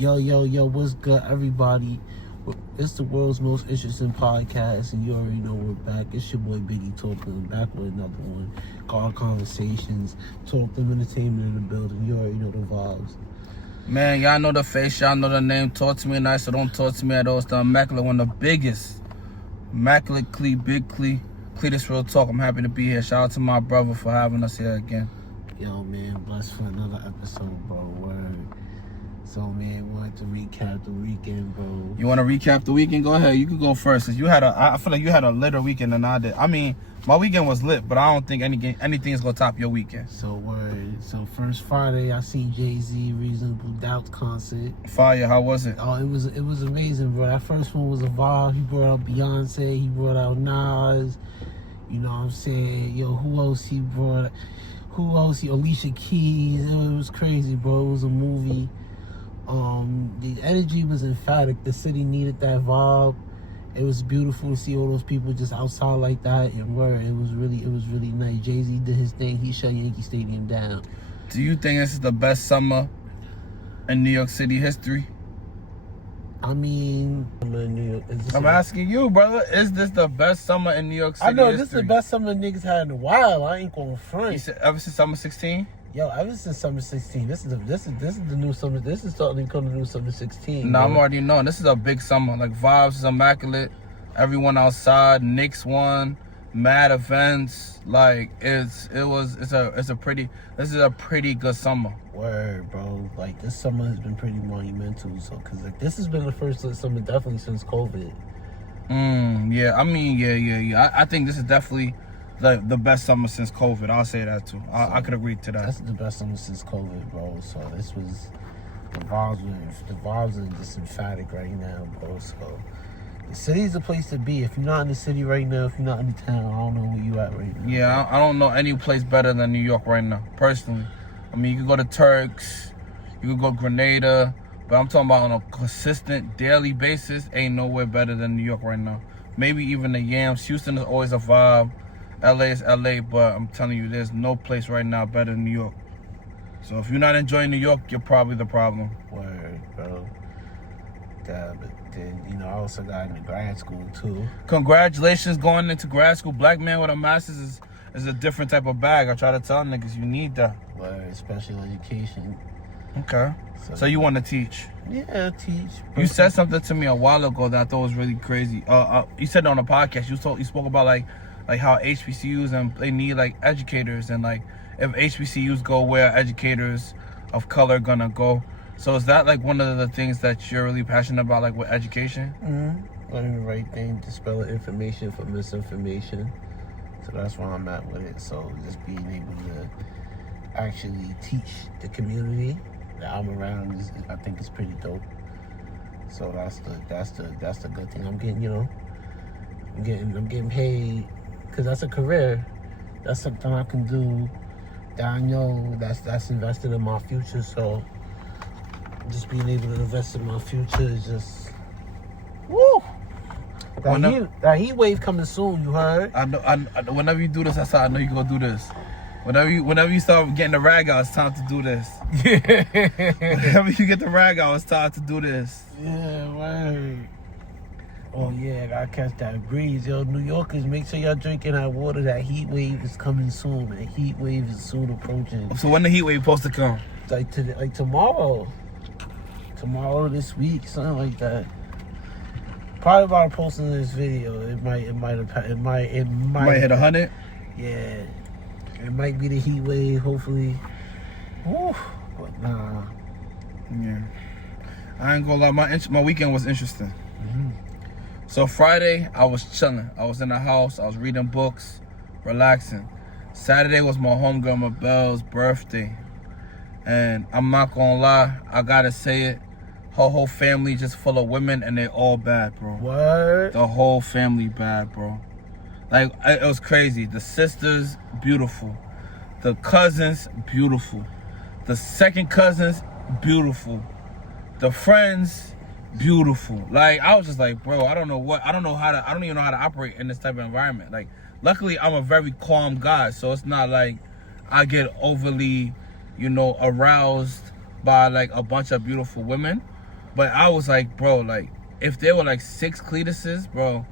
Yo, what's good, everybody? It's the world's most interesting podcast, and you already know we're back. It's your boy Biggie talking, back with another one. Car Conversations, Talk Them Entertainment in the building. You already know the vibes. Man, y'all know the face, y'all know the name. Talk to me nice, so don't talk to me at all. It's the Immaculate, one of the biggest. Immaculate Clee, Big Clee. Cletus Real Talk. I'm happy to be here. Shout out to my brother for having us here again. Yo, man, blessed for another episode, bro. Word. So, man, wanted to recap the weekend, bro. You want to recap the weekend? Go ahead. You can go first. Cause I feel like you had a litter weekend than I did. I mean, my weekend was lit, but I don't think anything's gonna top your weekend. So, word. So, first Friday, I seen Jay-Z Reasonable Doubts concert. Fire. How was it? Oh, it was amazing, bro. That first one was a vibe. He brought out Beyonce. He brought out Nas. You know what I'm saying? Yo, who else he brought? Alicia Keys. It was crazy, bro. It was a movie. The energy was emphatic. The city needed that vibe. It was beautiful to see all those people just outside like that. And it was really nice. Jay-Z did his thing. He shut Yankee Stadium down. Do you think this is the best summer in New York City history? I mean, New York. I'm asking you, brother. Is this the best summer in New York City I know history? this is the best summer niggas had in a while. I ain't gonna front. You said ever since summer 16? Yo, ever since summer 16, this is the new summer. This is starting to become the new summer 16. No, I'm already knowing. This is a big summer. Like, vibes is immaculate. Everyone outside. Knicks won. Mad events. Like, this is a pretty good summer. Word, bro. Like, this summer has been pretty monumental. So, cause like this has been the first summer definitely since COVID. Yeah. I mean, yeah. I think this is definitely the best summer since COVID. I'll say that too. I could agree to that. That's the best summer since COVID, bro. So this was the vibes are just emphatic right now, bro. So the city's the place to be. If you're not in the city right now, if you're not in the town, I don't know where you at right now. Yeah, I don't know any place better than New York right now, personally. I mean, you could go to Turks, you could go Grenada, but I'm talking about on a consistent daily basis. Ain't nowhere better than New York right now. Maybe even the Yams. Houston is always a vibe. LA is LA, but I'm telling you, there's no place right now better than New York. So if you're not enjoying New York, you're probably the problem. Word, bro. Yeah, but then, I also got into grad school, too. Congratulations going into grad school. Black man with a master's is a different type of bag. I try to tell niggas, you need that. Word, special education. Okay. So you want to teach? Yeah, teach. You said something to me a while ago that I thought was really crazy. You said it on a podcast. You spoke about like how HBCUs and they need like educators, and like if HBCUs go, where educators of color gonna go. So is that like one of the things that you're really passionate about, like with education? Learning the right thing, dispel information from misinformation. So that's where I'm at with it. So just being able to actually teach the community that I'm around I think is pretty dope. So that's the good thing. I'm getting paid because that's a career. That's something I can do that I know that's invested in my future. So just being able to invest in my future is just woo. That heat wave coming soon. You heard? I know. Whenever you do this, I know you're gonna do this. Whenever you start getting the rag out, it's time to do this. Whenever you get the rag out, it's time to do this. Yeah, right. Oh yeah, I gotta catch that breeze. Yo, New Yorkers, make sure y'all drinking that water. That heat wave is coming soon. That heat wave is soon approaching. So when the heat wave supposed to come? Like tomorrow. Tomorrow, this week, something like that. Probably about posting this video. It might hit 100. Yeah, it might be the heat wave. Hopefully, woo. But nah. Yeah, I ain't gonna lie. My weekend was interesting. So Friday, I was chilling. I was in the house. I was reading books, relaxing. Saturday was my homegirl Mabelle's birthday, and I'm not gonna lie. I gotta say it. Her whole family just full of women, and they all bad, bro. What? The whole family bad, bro. Like, it was crazy. The sisters, beautiful. The cousins, beautiful. The second cousins, beautiful. The friends, beautiful. Like, I was just like, bro, I don't even know how to operate in this type of environment. Like, luckily, I'm a very calm guy, so it's not like I get overly, aroused by like a bunch of beautiful women. But I was like, bro, like, if there were like 6 Cletuses, bro,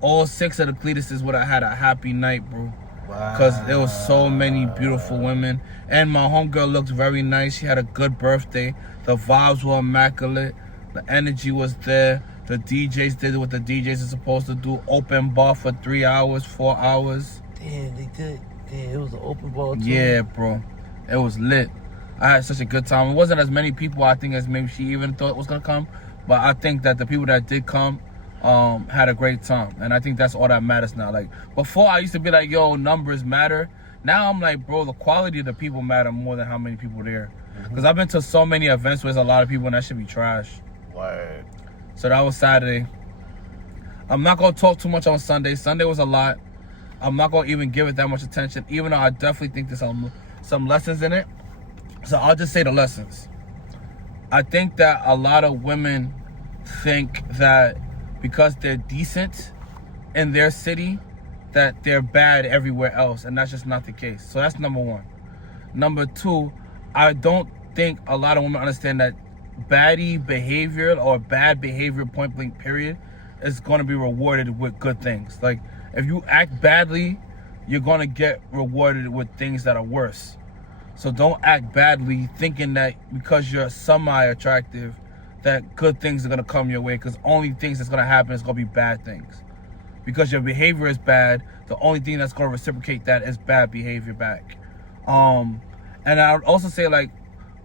all 6 of the Cletuses would have had a happy night, bro. Wow. Because there was so many beautiful women. And my homegirl looked very nice. She had a good birthday. The vibes were immaculate. The energy was there. The DJs did what the DJs are supposed to do. Open bar for 3 hours, 4 hours. Damn, they did. Damn, it was an open bar too. Yeah, bro. It was lit. I had such a good time. It wasn't as many people, I think, as maybe she even thought was going to come. But I think that the people that did come had a great time. And I think that's all that matters now. Like, before I used to be like, yo, numbers matter. Now I'm like, bro, the quality of the people matter more than how many people there. Because I've been to so many events where there's a lot of people and that should be trash. Word. So that was Saturday. I'm not going to talk too much on Sunday. Sunday was a lot. I'm not going to even give it that much attention, even though I definitely think there's some lessons in it. So I'll just say the lessons. I think that a lot of women think that because they're decent in their city, that they're bad everywhere else, and that's just not the case. So that's number one. Number two, I don't think a lot of women understand that baddie behavior or bad behavior, point blank period, is going to be rewarded with good things. Like, if you act badly, you're going to get rewarded with things that are worse. So don't act badly thinking that because you're semi-attractive that good things are going to come your way, because only things that's going to happen is going to be bad things. Because your behavior is bad, the only thing that's going to reciprocate that is bad behavior back. And I would also say, like,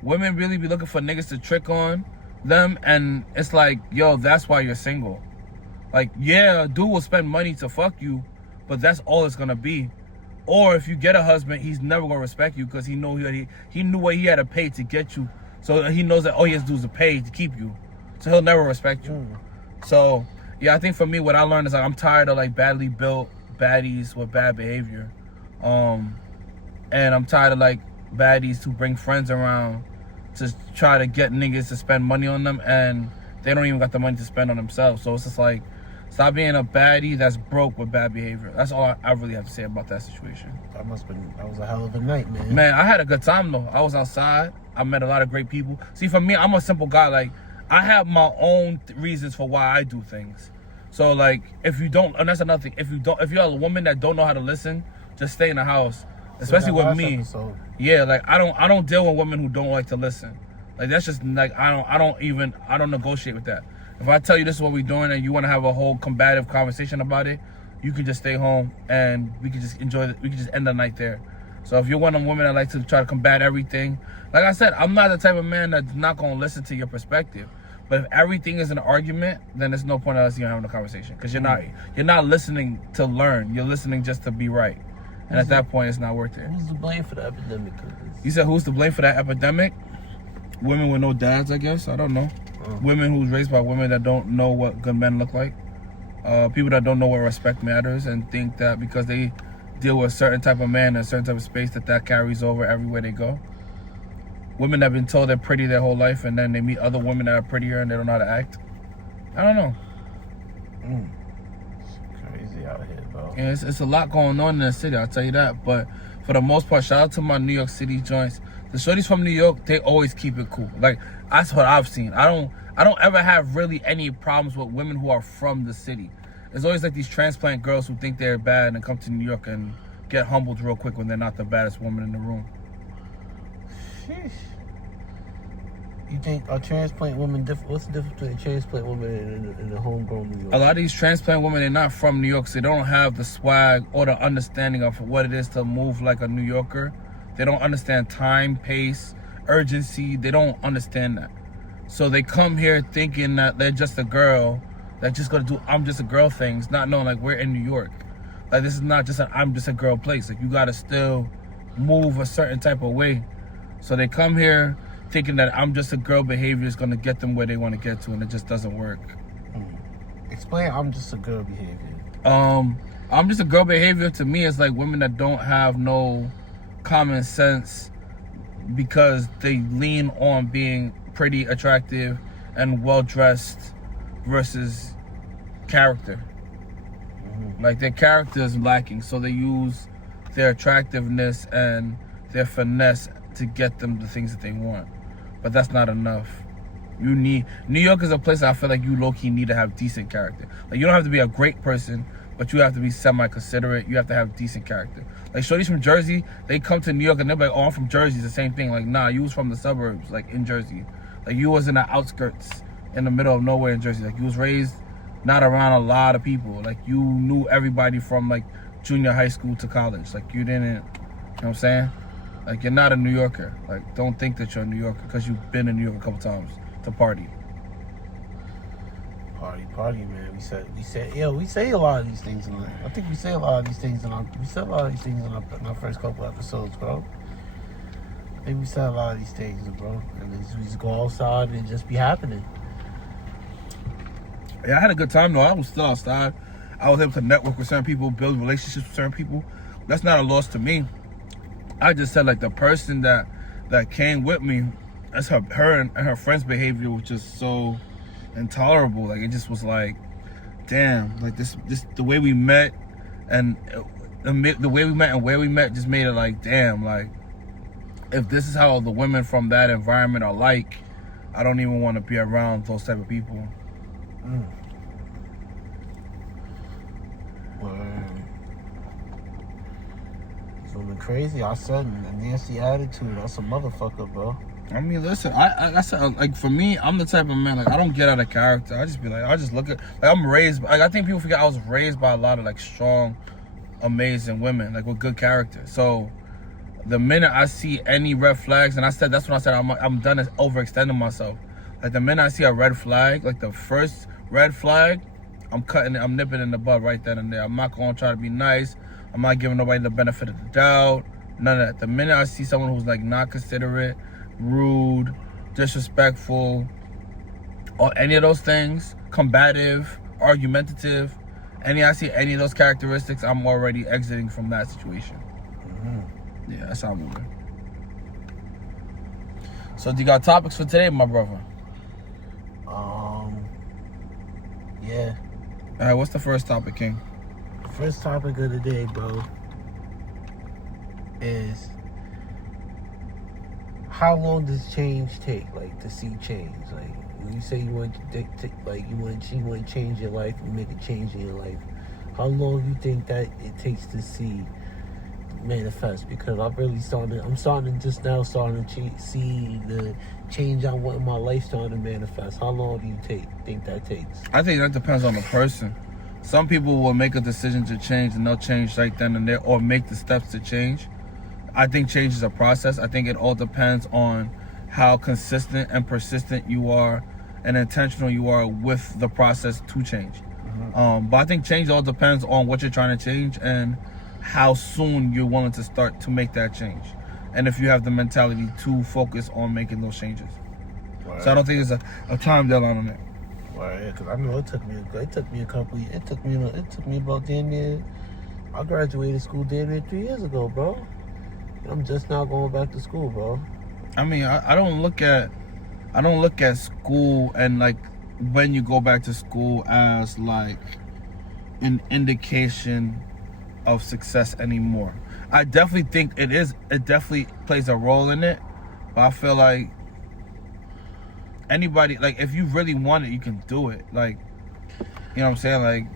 women really be looking for niggas to trick on them, and it's like, yo, that's why you're single. Like, yeah, a dude will spend money to fuck you, but that's all it's going to be. Or if you get a husband, he's never going to respect you because he knew what he had to pay to get you. So he knows that all he has to do is to pay to keep you. So he'll never respect you. So, yeah, I think for me, what I learned is, like, I'm tired of, like, badly built baddies with bad behavior. And I'm tired of, like, baddies who bring friends around to try to get niggas to spend money on them, and they don't even got the money to spend on themselves. So it's just like, stop being a baddie that's broke with bad behavior. That's all I really have to say about that situation. That was a hell of a night, man. Man, I had a good time, though. I was outside. I met a lot of great people. See, for me, I'm a simple guy. Like, I have my own reasons for why I do things. So, like, if you don't, and that's another thing, if you're a woman that don't know how to listen, just stay in the house. Especially with me. Yeah, like, I don't deal with women who don't like to listen. Like, that's just, like, I don't negotiate with that. If I tell you this is what we're doing and you want to have a whole combative conversation about it, you can just stay home and we can just enjoy it. We can just end the night there. So if you're one of the women that like to try to combat everything, like I said, I'm not the type of man that's not going to listen to your perspective. But if everything is an argument, then there's no point in us even having a conversation, because you're not listening to learn. You're listening just to be right. And at that point, it's not worth it. Who's to blame for the epidemic? You said who's to blame for that epidemic? Women with no dads, I guess. I don't know. Women who's raised by women that don't know what good men look like. People that don't know what respect matters and think that because they deal with a certain type of man in a certain type of space that carries over everywhere they go. Women that have been told they're pretty their whole life, and then they meet other women that are prettier and they don't know how to act. I don't know. It's crazy out here, bro. And it's a lot going on in the city, I'll tell you that. But for the most part, shout out to my New York City joints. The shorties from New York, they always keep it cool. Like, that's what I've seen. I don't ever have really any problems with women who are from the city. It's always like these transplant girls who think they're bad and come to New York and get humbled real quick when they're not the baddest woman in the room. Sheesh. You think a transplant woman, what's the difference between a transplant woman and a homegrown New York? A lot of these transplant women, they're not from New York, so they don't have the swag or the understanding of what it is to move like a New Yorker. They don't understand time, pace, urgency. They don't understand that. So they come here thinking that they're just a girl that's just gonna do I'm just a girl things, not knowing, like, we're in New York. Like, this is not just an I'm just a girl place. Like, you gotta still move a certain type of way. So they come here thinking that I'm just a girl behavior is gonna get them where they want to get to, and it just doesn't work. Explain I'm just a girl behavior. I'm just a girl behavior to me is like women that don't have no common sense because they lean on being pretty, attractive, and well-dressed versus character. Like, their character is lacking, so they use their attractiveness and their finesse to get them the things that they want. But that's not enough. New York is a place that I feel like you low-key need to have decent character. Like, you don't have to be a great person, but you have to be semi-considerate. You have to have decent character. Like, shorties from Jersey, they come to New York and they're like, oh, I'm from Jersey. It's the same thing. Like, nah, you was from the suburbs, like, in Jersey. Like, you was in the outskirts, in the middle of nowhere in Jersey. Like, you was raised not around a lot of people. Like, you knew everybody from, like, junior high school to college. Like, you didn't, you know what I'm saying? Like, you're not a New Yorker. Like, don't think that you're a New Yorker because you've been in New York a couple times to party. Party, man. We say a lot of these things. I think we say a lot of these things in our first couple episodes, bro. I think we said a lot of these things, bro. And we just go outside and just be happening. Yeah, I had a good time though. I was still outside. I was able to network with certain people, build relationships with certain people. That's not a loss to me. I just said, like, the person that came with me, that's her and her friend's behavior was just so intolerable. Like, it just was like, damn, like this the way we met and the way we met and where we met just made it like, damn, like, if this is how the women from that environment are like, I don't even want to be around those type of people. Something crazy. I said, a nasty attitude. That's a motherfucker, bro. I mean, listen, I said, like, for me, I'm the type of man, like, I don't get out of character. I just be like, I just look at, like, I'm raised, like, I think people forget I was raised by a lot of, like, strong, amazing women, like, with good character. So the minute I see any red flags, and I said, that's when I said I'm done overextending myself. Like, the minute I see a red flag, like, the first red flag, I'm nipping in the bud right then and there. I'm not going to try to be nice. I'm not giving nobody the benefit of the doubt. None of that. The minute I see someone who's, like, not considerate, rude, disrespectful, or any of those things, combative, argumentative, I see any of those characteristics, I'm already exiting from that situation. Yeah, that's how I'm moving. So, do you got topics for today, my brother? Yeah. All right, what's the first topic, King? First topic of the day, bro, is how long does change take? Like, to see change. Like, when you say you want to change your life and make a change in your life, how long do you think that it takes to see manifest? Because I'm starting to see the change I want in my life starting to manifest. How long do you think that takes? I think that depends on the person. Some people will make a decision to change and they'll change right then and there, or make the steps to change. I think change is a process. I think it all depends on how consistent and persistent you are and intentional you are with the process to change. But I think change all depends on what you're trying to change and how soon you're willing to start to make that change, and if you have the mentality to focus on making those changes. Right. So I don't think there's a time deadline on it. Right, because I know it took me a couple years. It took me about damn near. I graduated school damn near 3 years ago, bro. And I'm just now going back to school, bro. I mean, I don't look at school and, like, when you go back to school as, like, an indication of success anymore. I definitely think it definitely plays a role in it, but I feel like anybody, like, if you really want it, you can do it. Like, you know what I'm saying? Like,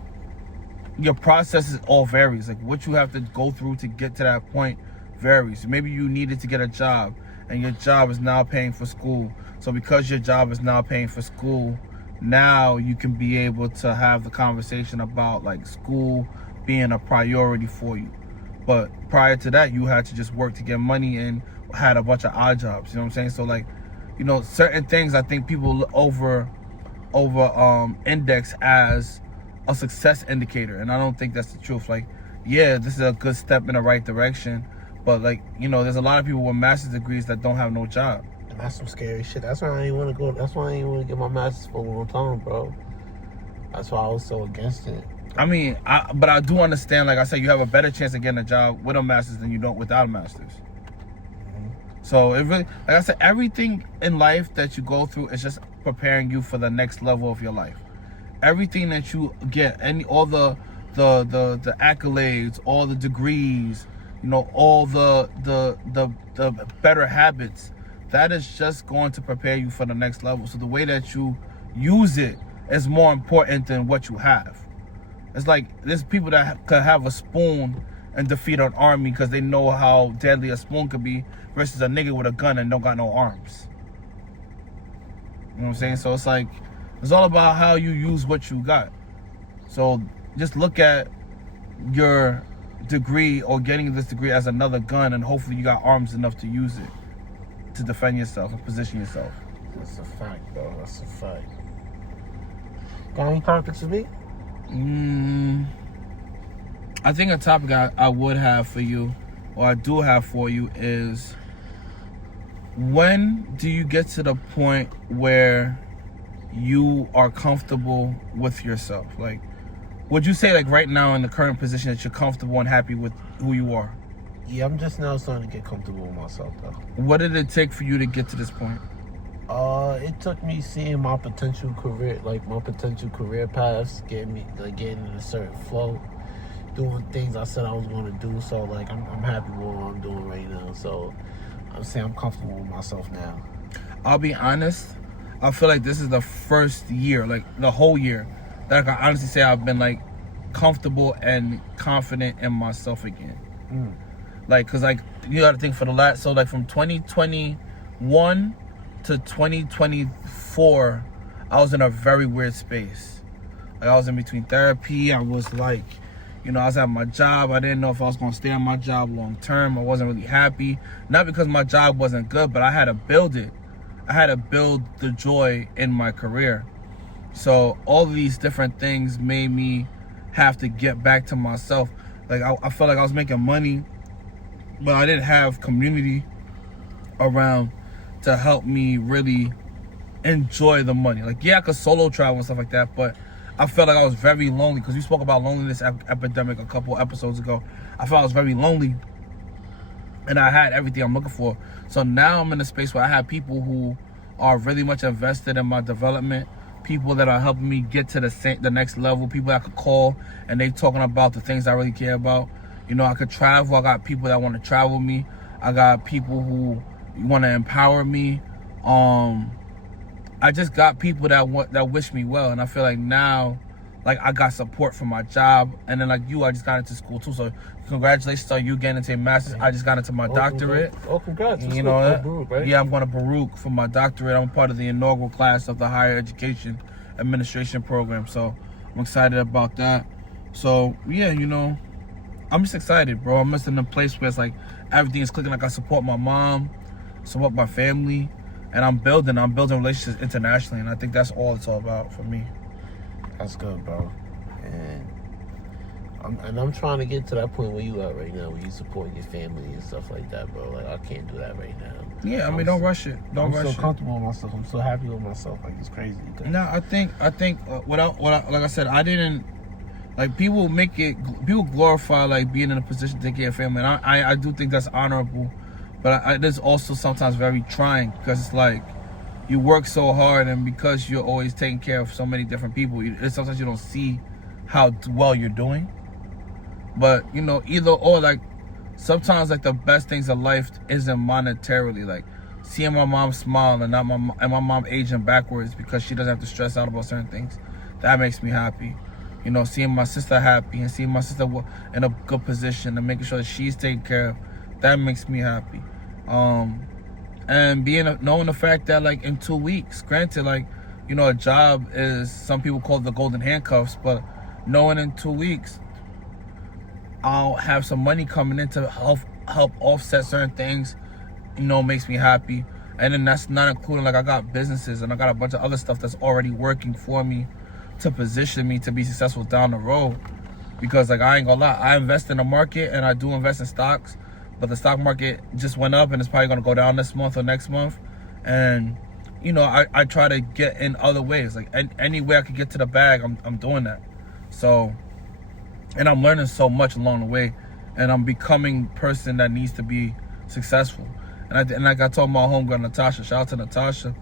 your processes all varies. Like, what you have to go through to get to that point varies. Maybe you needed to get a job and your job is now paying for school. So because your job is now paying for school, now you can be able to have the conversation about, like, school being a priority for you. But prior to that, you had to just work to get money and had a bunch of odd jobs. You know what I'm saying? So, like, you know, certain things I think people over index as a success indicator, and I don't think that's the truth. Like, yeah, this is a good step in the right direction, but, like, you know, there's a lot of people with master's degrees that don't have no job. And that's some scary shit. That's why I ain't want to go. That's why I ain't want to get my master's for a long time, bro. That's why I was so against it. I mean, but I do understand, like I said, you have a better chance of getting a job with a master's than you don't without a master's. So it really, like I said, everything in life that you go through is just preparing you for the next level of your life. Everything that you get, all the accolades, all the degrees, you know, all the better habits, that is just going to prepare you for the next level. So the way that you use it is more important than what you have. It's like there's people that could have a spoon and defeat an army because they know how deadly a spoon could be, versus a nigga with a gun and don't got no arms. You know what I'm saying? So it's like, it's all about how you use what you got. So just look at your degree or getting this degree as another gun, and hopefully you got arms enough to use it to defend yourself and position yourself. That's a fact, bro. That's a fact. Got any topics for me? I think a topic I would have for you, or I do have for you, is when do you get to the point where you are comfortable with yourself? Like, would you say, like, right now in the current position that you're comfortable and happy with who you are? Yeah, I'm just now starting to get comfortable with myself, though. What did it take for you to get to this point? It took me seeing my potential career paths, getting in a certain flow, doing things I said I was going to do. So, like, I'm happy with what I'm doing right now. So, I'm saying I'm comfortable with myself now. I'll be honest, I feel like this is the first year, like the whole year, that I can honestly say I've been, like, comfortable and confident in myself again. Like, cause, like, you gotta think for the last, so, like, from 2021 to 2024, I was in a very weird space. Like, I was in between therapy. I was like, you know, I was at my job. I didn't know if I was gonna stay on my job long term. I wasn't really happy. Not because my job wasn't good, but I had to build it. I had to build the joy in my career. So all of these different things made me have to get back to myself. Like, I felt like I was making money, but I didn't have community around to help me really enjoy the money. Like, yeah, I could solo travel and stuff like that, but I felt like I was very lonely, because we spoke about loneliness epidemic a couple episodes ago. I felt I was very lonely, and I had everything I'm looking for. So now I'm in a space where I have people who are really much invested in my development, people that are helping me get to the next level, people I could call and they talking about the things I really care about. You know, I could travel. I got people that want to travel with me. I got people who want to empower me. I just got people that wish me well, and I feel like now, like, I got support from my job, and then, like, you, I just got into school too. So congratulations on you getting into a master's. I just got into my doctorate. Congrats! You know that? Baruch, right? Yeah, I'm going to Baruch for my doctorate. I'm part of the inaugural class of the Higher Education Administration program, so I'm excited about that. So yeah, you know, I'm just excited, bro. I'm just in a place where it's like everything is clicking. Like, I support my mom, support my family, and I'm building relationships internationally, and I think that's all it's all about for me. That's good, bro. And I'm trying to get to that point where you at right now, where you support your family and stuff like that, bro. Like, I can't do that right now. Yeah, I mean, don't rush it. I'm so comfortable with myself. I'm so happy with myself. Like, it's crazy. No, I think like I said, I didn't, like, people glorify, like, being in a position to take care of family, and I do think that's honorable, but it is also sometimes very trying, because it's like you work so hard, and because you're always taking care of so many different people, sometimes you don't see how well you're doing. But, you know, either or, like, sometimes, like, the best things in life isn't monetarily, like seeing my mom smile and my mom aging backwards because she doesn't have to stress out about certain things. That makes me happy. You know, seeing my sister happy and seeing my sister in a good position and making sure that she's taken care of, that makes me happy. And knowing the fact that, like, in 2 weeks, granted, like, you know, a job is, some people call it the golden handcuffs, but knowing in 2 weeks I'll have some money coming in to help offset certain things, you know, makes me happy. And then that's not including, like, I got businesses and I got a bunch of other stuff that's already working for me to position me to be successful down the road. Because, like, I ain't gonna lie, I invest in the market and I do invest in stocks, but the stock market just went up and it's probably gonna go down this month or next month. And, you know, I try to get in other ways. Like, any way I could get to the bag, I'm doing that. So, and I'm learning so much along the way, and I'm becoming a person that needs to be successful. And like I told my homegirl Natasha, shout out to Natasha,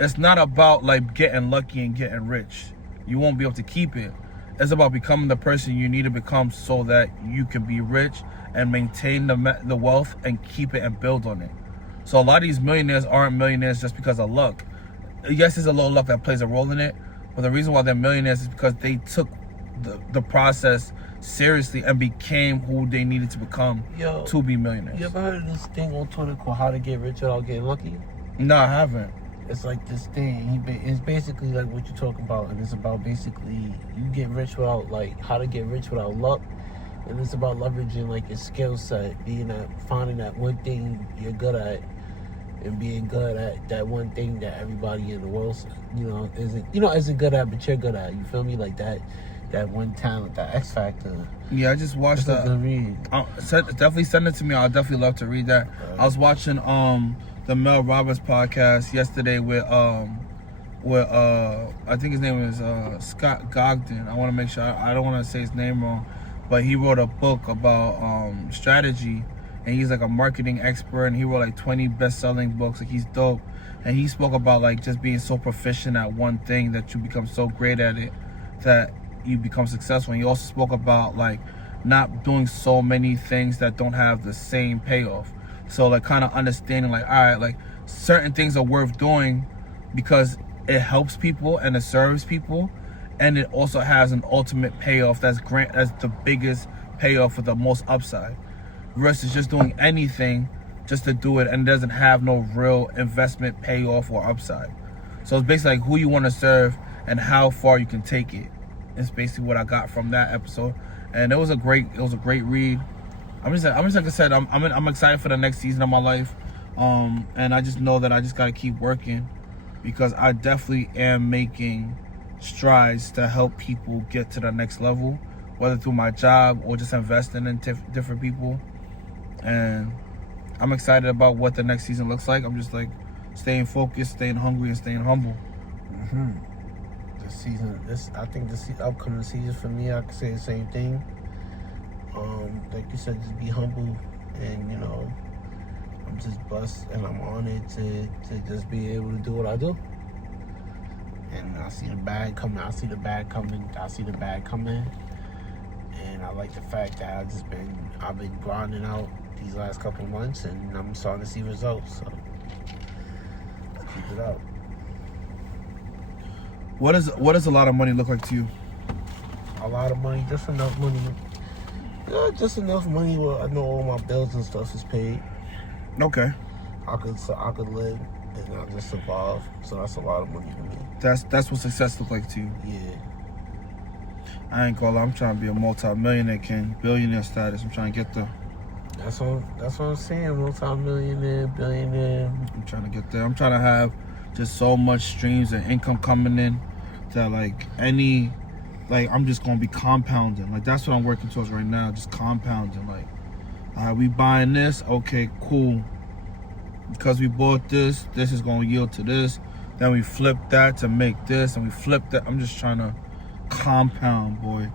it's not about, like, getting lucky and getting rich. You won't be able to keep it. It's about becoming the person you need to become so that you can be rich and maintain the wealth and keep it and build on it. So a lot of these millionaires aren't millionaires just because of luck. Yes, there's a little luck that plays a role in it, but the reason why they're millionaires is because they took the process seriously and became who they needed to become to be millionaires. You ever heard of this thing on Twitter called "How to Get Rich Without Getting Lucky"? No, I haven't. It's like this thing. It's basically like what you're talking about, and it's about basically you get rich without like how to get rich without luck, and it's about leveraging like your skill set, finding that one thing you're good at, and being good at that one thing that everybody in the world, isn't good at, but you're good at. You feel me? Like that one talent, that X factor. Yeah, I just watched that. Definitely send it to me. I'll definitely love to read that. I was watching the Mel Robbins podcast yesterday with I think his name is Scott Gogden. I want to make sure I don't want to say his name wrong, but he wrote a book about strategy, and he's like a marketing expert, and he wrote like 20 best-selling books. Like, he's dope, and he spoke about like just being so proficient at one thing that you become so great at it that you become successful. And he also spoke about like not doing so many things that don't have the same payoff. So like kind of understanding like, all right, like certain things are worth doing because it helps people and it serves people, and it also has an ultimate payoff that's the biggest payoff with the most upside, versus just doing anything just to do it and it doesn't have no real investment payoff or upside. So it's basically like who you want to serve and how far you can take it. It's basically what I got from that episode, and it was a great read. I'm just like I said, I'm excited for the next season of my life, and I just know that I just gotta keep working, because I definitely am making strides to help people get to the next level, whether through my job or just investing in different people. And I'm excited about what the next season looks like. I'm just like staying focused, staying hungry, and staying humble. I think this upcoming season for me, I could say the same thing. Like you said, just be humble, and I'm just blessed and I'm honored to just be able to do what I do. And I see the bag coming. And I like the fact that I've been grinding out these last couple of months, and I'm starting to see results. So let's keep it up. What does a lot of money look like to you? A lot of money, just enough money. Yeah, just enough money where I know all my bills and stuff is paid. Okay. I could live and not just survive. So that's a lot of money for me. That's what success look like to you. Yeah. I ain't gonna lie, I'm trying to be a multi-millionaire king, billionaire status. I'm trying to get there. That's what I'm saying. Multi-millionaire, billionaire. I'm trying to get there. I'm trying to have just so much streams and income coming in that I'm just gonna be compounding. Like, that's what I'm working towards right now, just compounding. Like, all right, we buying this, okay, cool. Because we bought this is gonna yield to this. Then we flip that to make this, and we flip that. I'm just trying to compound, boy.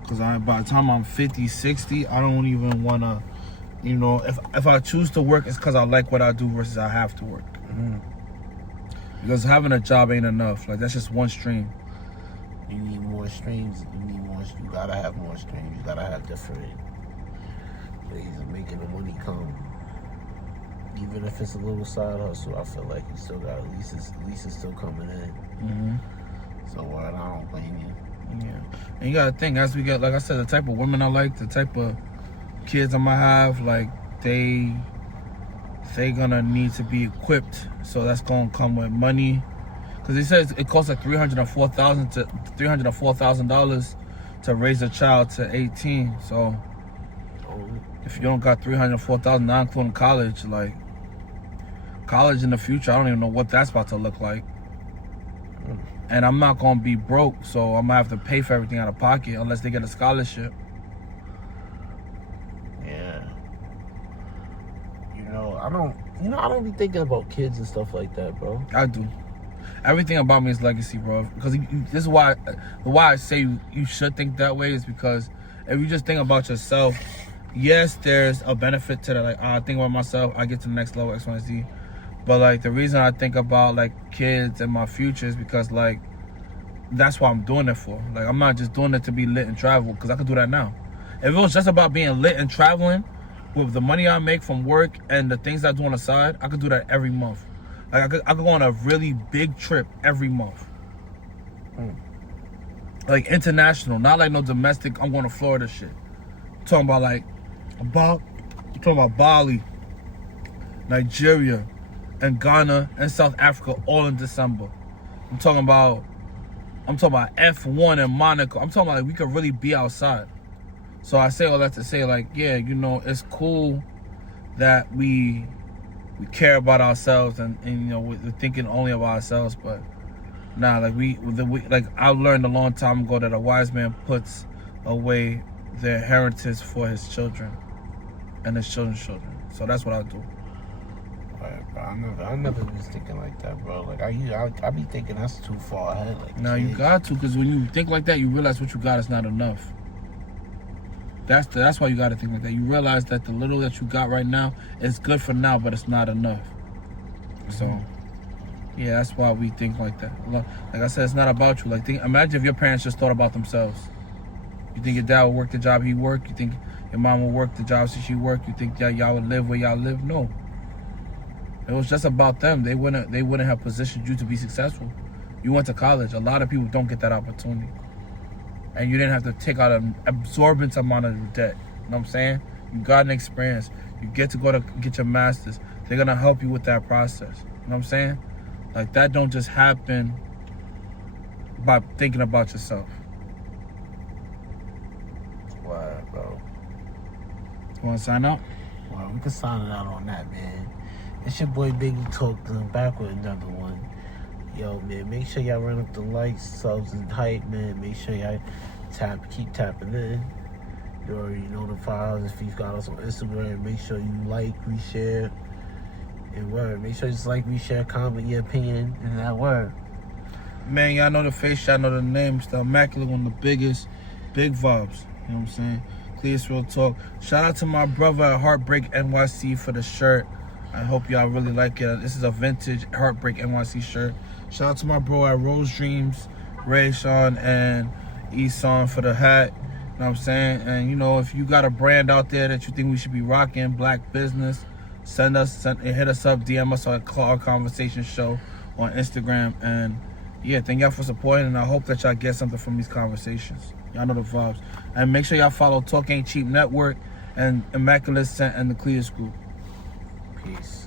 Because by the time I'm 50, 60, I don't even wanna, if I choose to work, it's because I like what I do versus I have to work. Because having a job ain't enough. Like, that's just one stream. You need more streams. You gotta have more streams. You gotta have different ways of making the money come. Even if it's a little side hustle, I feel like you still got at least it's still coming in. So I don't blame you. Yeah. And you gotta think, as we get, like I said, the type of women I like, the type of kids I might have, like they gonna need to be equipped. So that's gonna come with money. Because he says it costs like $304,000 to raise a child to 18. So if you don't got $304,000, not including college, like college in the future, I don't even know what that's about to look like. And I'm not gonna be broke, so I'm gonna have to pay for everything out of pocket unless they get a scholarship. Yeah. I don't be thinking about kids and stuff like that, bro. I do. Everything about me is legacy, bro. Because this is why I say you should think that way, is because if you just think about yourself, yes, there's a benefit to that. Like, I think about myself, I get to the next level, X, Y, and Z. But like, the reason I think about like kids and my future is because like that's what I'm doing it for. Like, I'm not just doing it to be lit and travel, because I could do that now. If it was just about being lit and traveling, with the money I make from work and the things I do on the side, I could do that every month. Like I could go on a really big trip every month. Like international, not like no domestic. I'm going to Florida shit. I'm talking about Bali, Nigeria, and Ghana and South Africa all in December. I'm talking about F1 and Monaco. I'm talking about like we could really be outside. So I say all that to say like, yeah, you know, it's cool that we care about ourselves and you know we're thinking only about ourselves, but nah, like like I learned a long time ago that a wise man puts away their inheritance for his children and his children's children. So that's what I do. Right, bro. I never was thinking like that, bro. Like I be thinking that's too far ahead. Like Now you got to, because when you think like that, you realize what you got is not enough. That's why you got to think like that. You realize that the little that you got right now is good for now, but it's not enough. So, yeah, that's why we think like that. Like I said, it's not about you. Like, imagine if your parents just thought about themselves. You think your dad would work the job he worked? You think your mom would work the job she worked? You think that y'all would live where y'all live? No. It was just about them. They wouldn't have positioned you to be successful. You went to college. A lot of people don't get that opportunity. And you didn't have to take out an absorbent amount of debt. You know what I'm saying? You got an experience. You get to go to get your master's. They're going to help you with that process. You know what I'm saying? Like, that don't just happen by thinking about yourself. Wow, bro. You want to sign out? Well, we can sign it out on that, man. It's your boy Biggie talking back with another one. Yo, man, make sure y'all run up the likes, subs, and hype, man. Make sure y'all keep tapping in. You already notify us if you got us on Instagram. Make sure you like, reshare, and word. Make sure you just like, reshare, comment your opinion, and that word. Man, y'all know the face, y'all know the names. The Immaculate, one of the biggest, big vibes. You know what I'm saying? Clear's Real Talk. Shout out to my brother at Heartbreak NYC for the shirt. I hope y'all really like it. This is a vintage Heartbreak NYC shirt. Shout out to my bro at Rose Dreams, Ray, Sean, and Eson for the hat. You know what I'm saying? And, you know, if you got a brand out there that you think we should be rocking, black business, hit us up, DM us on our conversation show on Instagram. And, yeah, thank y'all for supporting, and I hope that y'all get something from these conversations. Y'all know the vibes. And make sure y'all follow Talk Ain't Cheap Network and Immaculate Scent and the Clears Group. Peace.